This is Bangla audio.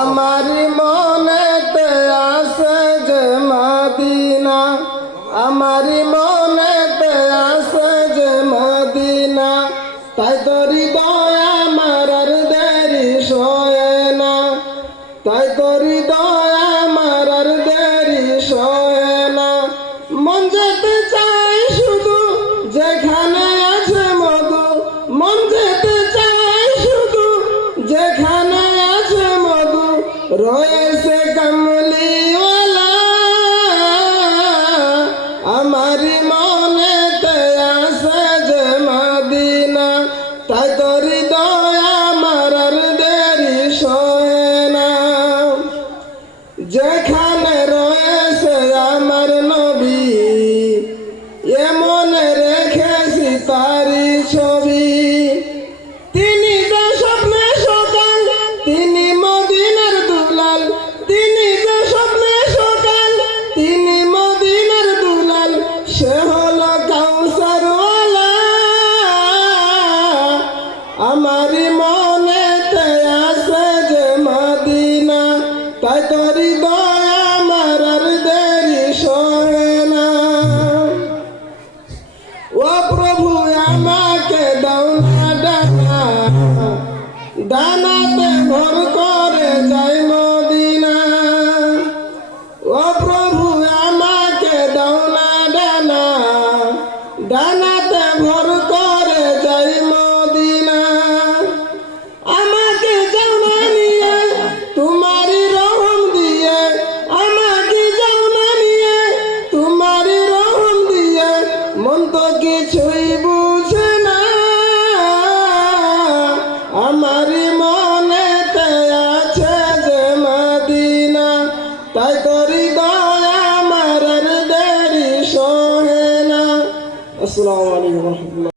আমারি মনেতে আছে যে মদিনা, আমারি মনেতে আছে যে মদিনা, তাই তো হৃদয় আমার আর দেরি সয়ে না, তাই তো হৃদয় আমার আর দেরি সয়ে না। মন যেতে চাই শুধু যেখানে আছে মধু, মন যেতে চাই শুধু যেখানে আছে মধু, রয়েছে কামলিওয়ালা। আমারি মনেতে আছে যে মদিনা, তাই তো হৃদয় আমার আর দেরি সয়ে না। যেখানে রয়েছে আমার নবী, এমন রেখেছি তারি ছবি। তিনি যে স্বপ্নে সকাল, তিনি মদিনার দুলাল, তিনি যে স্বপ্নে সকাল, তিনি মদিনার দুলাল, সে হলো কাউসারওয়ালা। আমারি মনেতে আছে যে মদিনা, তাই তো হৃদয় আমার আর দেরি সয়ে না। ও প্রভু আমাকে দাও না ডানা, ডানাতে ভর করে যাই মদিনা। ও প্রভু আমাকে দাও না ডানা, ডানাতে ভর করে যাই মদিনা। আমাকে যাও না নিয়ে তোমারি রহম দিয়ে, আমাকে যাও না নিয়ে তোমারি রহম দিয়ে, মন তো কিছুই বুঝে না। আমারি মনেতে আছে যে মদিনা, তাই তো হৃদয় আমার আর দেরি সহে না। আসসালামু আলাইকুম ওয়া রাহমাতুল্লাহ।